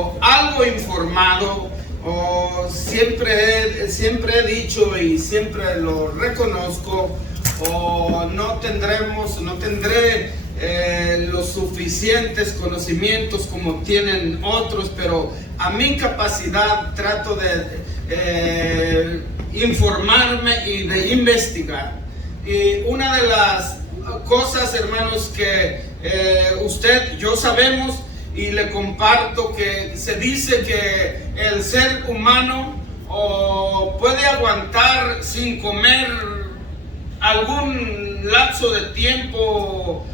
o algo informado, o siempre he dicho y siempre lo reconozco, o no tendré los suficientes conocimientos como tienen otros, pero a mi capacidad trato de informarme y de investigar. Y una de las cosas, hermanos, que yo sabemos, y le comparto, que se dice que el ser humano puede aguantar sin comer algún lapso de tiempo,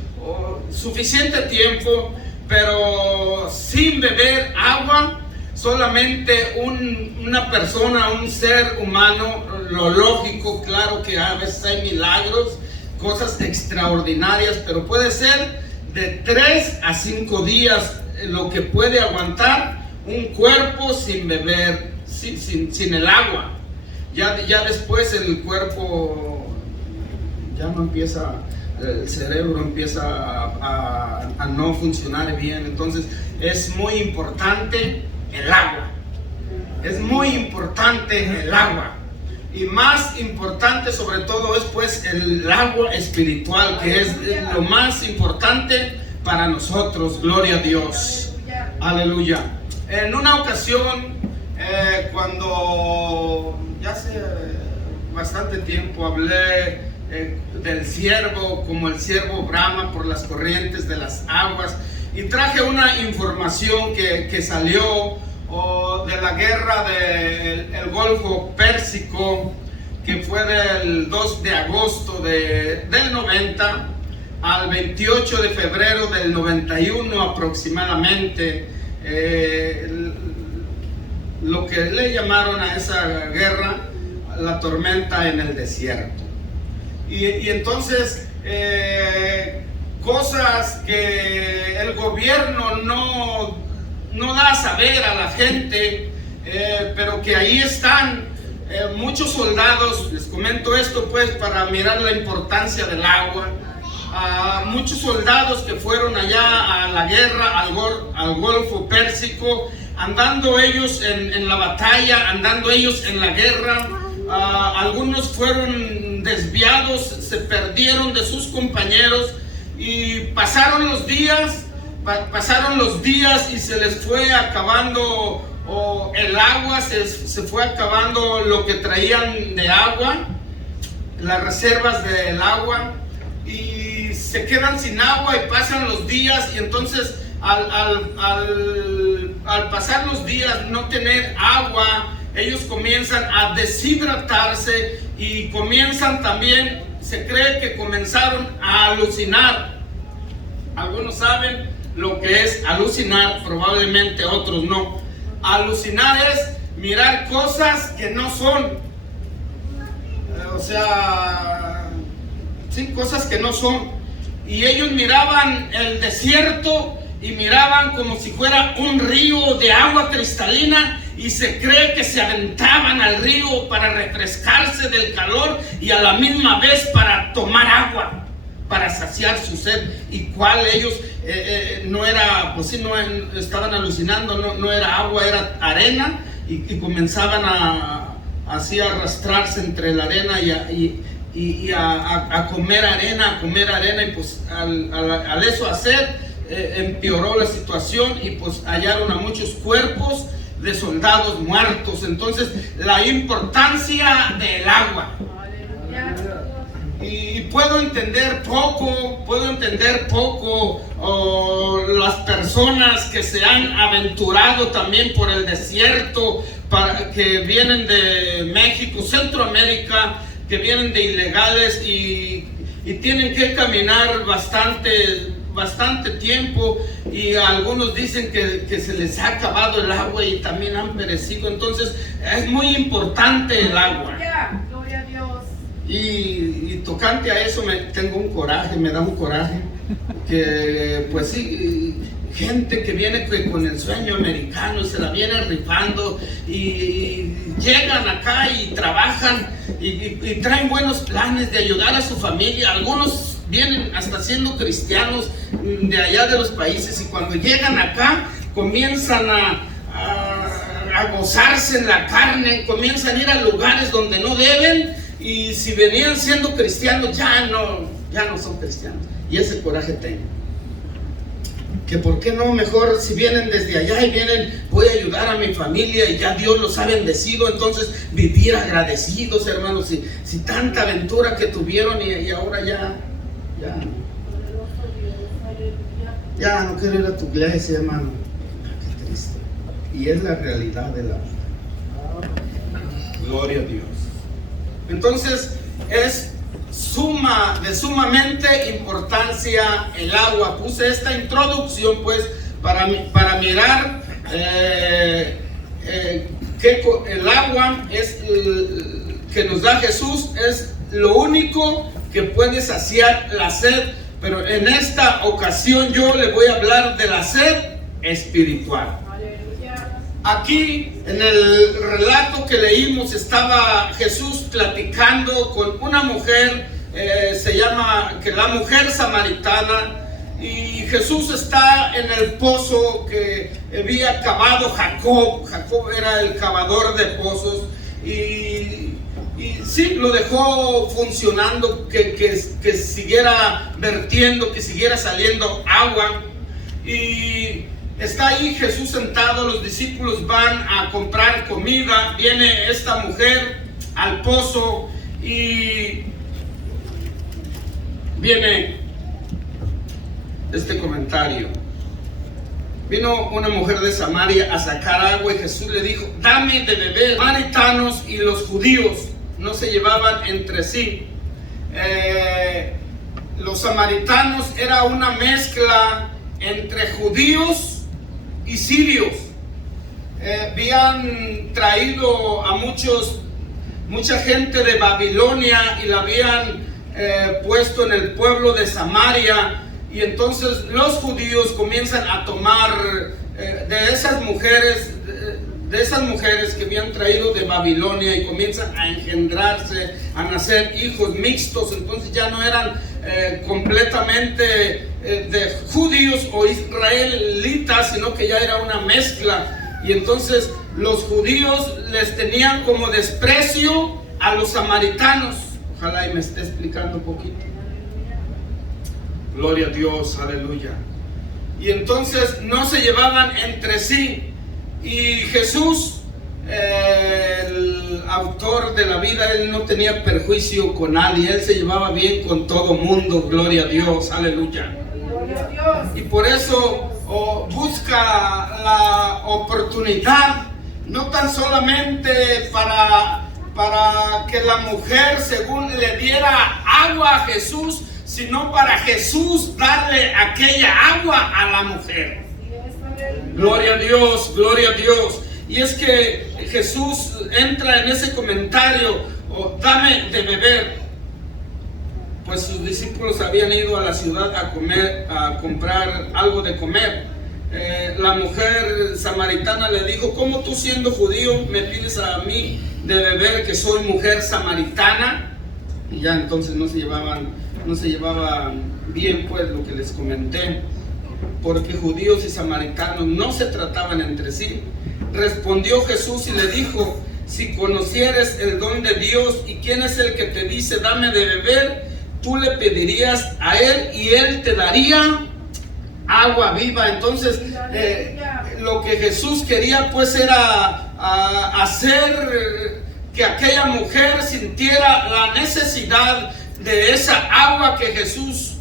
suficiente tiempo, pero sin beber agua. Solamente una persona, un ser humano, lo lógico, claro que a veces hay milagros, cosas extraordinarias, pero puede ser de 3 a 5 días lo que puede aguantar un cuerpo sin beber, sin el agua. Ya después el cuerpo ya no empieza, el cerebro empieza a no funcionar bien. Entonces es muy importante el agua. Es muy importante el agua. Y más importante sobre todo es pues el agua espiritual, que es lo más importante para nosotros. Gloria a Dios. Aleluya. En una ocasión, cuando ya hace bastante tiempo hablé del siervo, como el siervo brama por las corrientes de las aguas, y traje una información que salió de la guerra del Golfo Pérsico, que fue del 2 de agosto del 90 al 28 de febrero del 91 aproximadamente. Lo que le llamaron a esa guerra la tormenta en el desierto. Y entonces cosas que el gobierno no da a saber a la gente, pero que ahí están muchos soldados. Les comento esto pues para mirar la importancia del agua. Muchos soldados que fueron allá a la guerra, al Golfo Pérsico, andando ellos en la batalla, andando ellos en la guerra. Algunos fueron desviados, se perdieron de sus compañeros, y pasaron los días y se les fue acabando el agua, se fue acabando lo que traían de agua, las reservas del agua, y se quedan sin agua y pasan los días. Y entonces al pasar los días, no tener agua, ellos comienzan a deshidratarse y comienzan también, se cree que comenzaron a alucinar. Algunos saben lo que es alucinar, probablemente otros no. Alucinar es mirar cosas que no son, sí, cosas que no son. Y ellos miraban el desierto y miraban como si fuera un río de agua cristalina, y se cree que se aventaban al río para refrescarse del calor y a la misma vez para tomar agua, para saciar su sed. Y cuál ellos no era, pues sí, no estaban alucinando, no era agua, era arena, y comenzaban así a arrastrarse entre la arena y a comer arena, y pues al eso hacer, empeoró la situación, y pues hallaron a muchos cuerpos de soldados muertos. Entonces, la importancia del agua. Y puedo entender poco las personas que se han aventurado también por el desierto, que vienen de México, Centroamérica, que vienen de ilegales y tienen que caminar bastante tiempo, y algunos dicen que se les ha acabado el agua y también han perecido. Entonces es muy importante el agua. Gloria a Dios. Y tocante a eso me da un coraje que pues sí, gente que viene con el sueño americano y se la viene rifando, y llegan acá y trabajan y traen buenos planes de ayudar a su familia. Algunos vienen hasta siendo cristianos de allá de los países, y cuando llegan acá comienzan a gozarse en la carne, comienzan a ir a lugares donde no deben, y si venían siendo cristianos ya no son cristianos. Y ese coraje tengo. Que por qué no, mejor si vienen desde allá y vienen, voy a ayudar a mi familia y ya Dios los ha bendecido, entonces vivir agradecidos, hermanos, si tanta aventura que tuvieron y ahora ya no quiero ir a tu iglesia, hermano. Qué triste. Y es la realidad de la vida. Gloria a Dios. Entonces es de sumamente importancia el agua. Puse esta introducción pues para mirar que el agua es que nos da Jesús, es lo único que puede saciar la sed, pero en esta ocasión yo le voy a hablar de la sed espiritual. Aquí en el relato que leímos estaba Jesús platicando con una mujer, se llama que la mujer samaritana, y Jesús está en el pozo que había cavado Jacob. Jacob era el cavador de pozos, y sí, lo dejó funcionando, que siguiera vertiendo, que siguiera saliendo agua. Y está ahí Jesús sentado, los discípulos van a comprar comida, viene esta mujer al pozo y viene este comentario. Vino una mujer de Samaria a sacar agua y Jesús le dijo, dame de beber. Los samaritanos y los judíos no se llevaban entre sí. Los samaritanos era una mezcla entre judíos y sirios. Habían traído a mucha gente de Babilonia y la habían puesto en el pueblo de Samaria, y entonces los judíos comienzan a tomar de esas mujeres que habían traído de Babilonia, y comienzan a engendrarse, a nacer hijos mixtos. Entonces ya no eran completamente de judíos o israelitas, sino que ya era una mezcla. Y entonces los judíos les tenían como desprecio a los samaritanos. Ojalá y me esté explicando un poquito. Gloria a Dios, aleluya. Y entonces no se llevaban entre sí. Y Jesús, el autor de la vida, él no tenía perjuicio con nadie. Él se llevaba bien con todo mundo. Gloria a Dios, aleluya. Y por eso busca la oportunidad, no tan solamente para que la mujer según le diera agua a Jesús, sino para Jesús darle aquella agua a la mujer. Gloria a Dios, gloria a Dios. Y es que Jesús entra en ese comentario, dame de beber. Pues sus discípulos habían ido a la ciudad a comprar algo de comer. La mujer samaritana le dijo, ¿cómo tú siendo judío me pides a mí de beber, que soy mujer samaritana? Y ya entonces no se llevaban bien, pues, lo que les comenté, porque judíos y samaritanos no se trataban entre sí. Respondió Jesús y le dijo, si conocieres el don de Dios y quién es el que te dice dame de beber, tú le pedirías a él y él te daría agua viva. Entonces lo que Jesús quería pues era hacer que aquella mujer sintiera la necesidad de esa agua que Jesús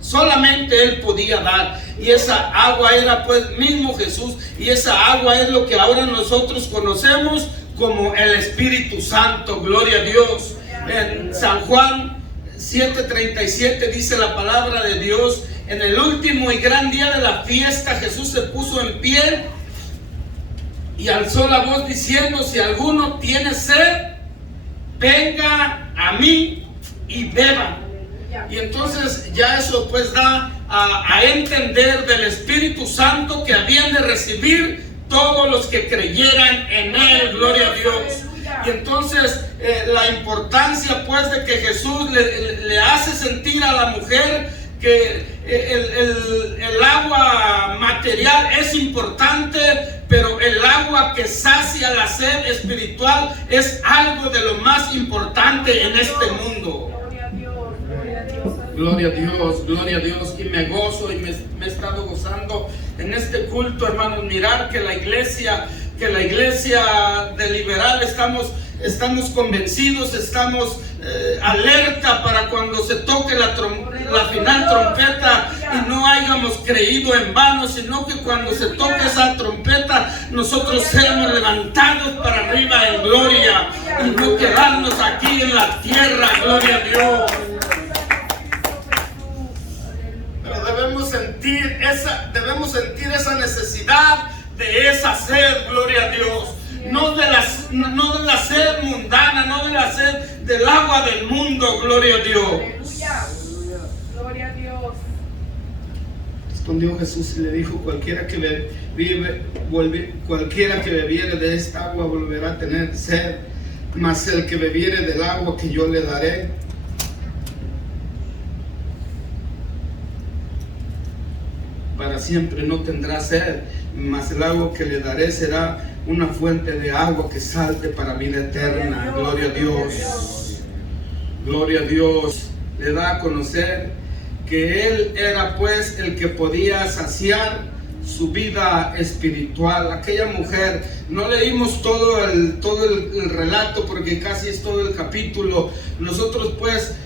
solamente él podía dar, y esa agua era pues mismo Jesús, y esa agua es lo que ahora nosotros conocemos como el Espíritu Santo. Gloria a Dios. En San Juan 7:37 dice la palabra de Dios, en el último y gran día de la fiesta Jesús se puso en pie y alzó la voz diciendo, si alguno tiene sed, venga a mí y beba. Y entonces ya eso pues da a entender del Espíritu Santo que habían de recibir todos los que creyeran en él. Gloria a Dios. Y entonces la importancia pues de que Jesús le hace sentir a la mujer que el agua material es importante, pero el agua agua que sacia la sed espiritual es algo de lo más importante en este mundo. Gloria a Dios, gloria a Dios. Y me gozo y me he estado gozando en este culto, hermanos. Mirar que la iglesia de Liberal estamos convencidos, estamos alerta para cuando se toque la final trompeta y no hayamos creído en vano, sino que cuando se toque esa trompeta nosotros seamos levantados para arriba en gloria y no quedarnos aquí en la tierra. Gloria a Dios. Pero debemos sentir esa necesidad de esa sed, gloria a Dios. No de la sed mundana, no de la sed del agua del mundo, gloria a Dios. Aleluya. Gloria a Dios. Respondió Jesús y le dijo: cualquiera que bebiere de esta agua volverá a tener sed, mas el que bebiere del agua que yo le daré para siempre no tendrá sed, mas el agua que le daré será una fuente de agua que salte para vida eterna. Gloria a Dios. Gloria a Dios. Le da a conocer que Él era pues el que podía saciar su vida espiritual. Aquella mujer, no leímos todo el relato porque casi es todo el capítulo. Nosotros pues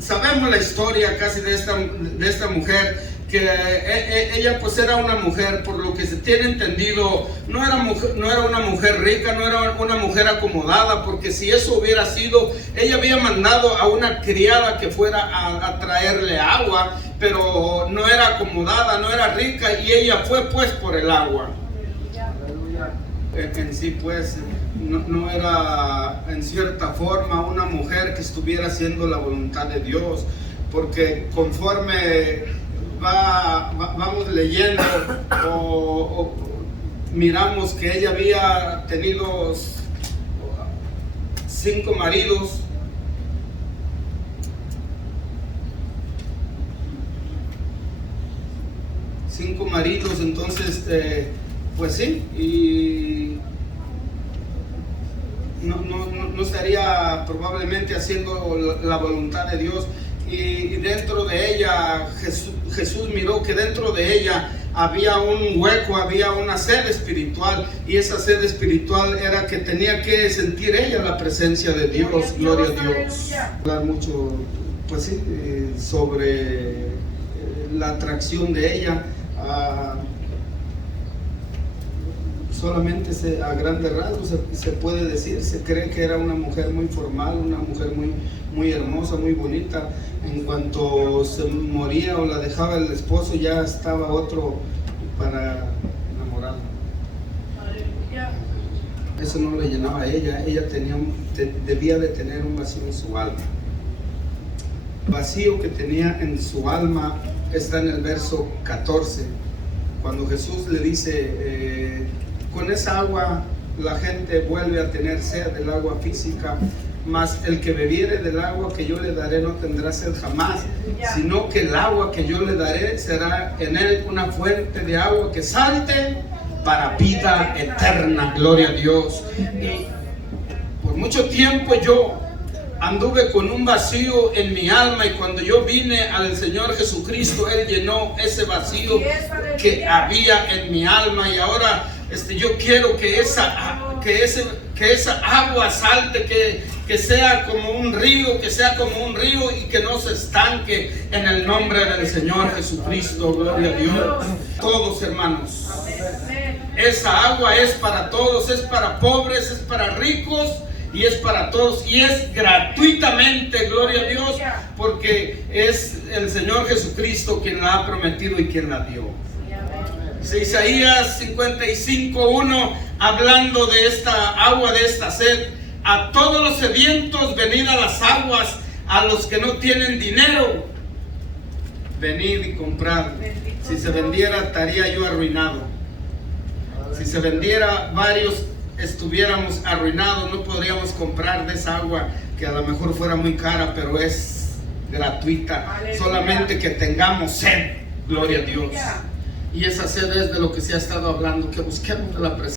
sabemos la historia casi de esta mujer, que ella pues era una mujer, por lo que se tiene entendido, no era una mujer rica, no era una mujer acomodada, porque si eso hubiera sido, ella había mandado a una criada que fuera a traerle agua, pero no era acomodada, no era rica, y ella fue pues por el agua. En sí pues no era en cierta forma una mujer que estuviera haciendo la voluntad de Dios, porque conforme vamos leyendo o miramos que ella había tenido 5 maridos. Entonces pues sí, y no estaría probablemente haciendo la voluntad de Dios. Y dentro de ella, Jesús miró que dentro de ella había un hueco, había una sed espiritual, y esa sed espiritual era que tenía que sentir ella la presencia de Dios. Gloria a Dios. Hablar mucho, pues sí, sobre la atracción de ella. Solamente a grandes rasgos se puede decir, se cree que era una mujer muy formal, una mujer muy hermosa, muy bonita. En cuanto se moría o la dejaba el esposo, ya estaba otro para enamorarla. Eso no le llenaba a ella. Ella debía de tener un vacío en su alma. Vacío que tenía en su alma está en el verso 14, cuando Jesús le dice, con esa agua la gente vuelve a tener sed, del agua física, mas el que bebiere del agua que yo le daré no tendrá sed jamás, sino que el agua que yo le daré será en él una fuente de agua que salte para vida eterna. Gloria a Dios. Y por mucho tiempo yo anduve con un vacío en mi alma, y cuando yo vine al Señor Jesucristo, Él llenó ese vacío que había en mi alma. Y ahora yo quiero que esa agua salte, que sea como un río, y que no se estanque, en el nombre del Señor Jesucristo. Gloria a Dios. Todos, hermanos, esa agua es para todos, es para pobres, es para ricos, y es para todos, y es gratuitamente. Gloria a Dios, porque es el Señor Jesucristo quien la ha prometido y quien la dio. Isaías 55:1, hablando de esta agua, de esta sed: a todos los sedientos venid a las aguas, a los que no tienen dinero venid y comprad. Si se vendiera, estaría yo arruinado. Si se vendiera, varios estuviéramos arruinados, no podríamos comprar de esa agua, que a lo mejor fuera muy cara, pero es gratuita. Aleluya. Solamente que tengamos sed. Gloria a Dios. Y esa sed es de lo que se ha estado hablando, que busquemos de la presencia.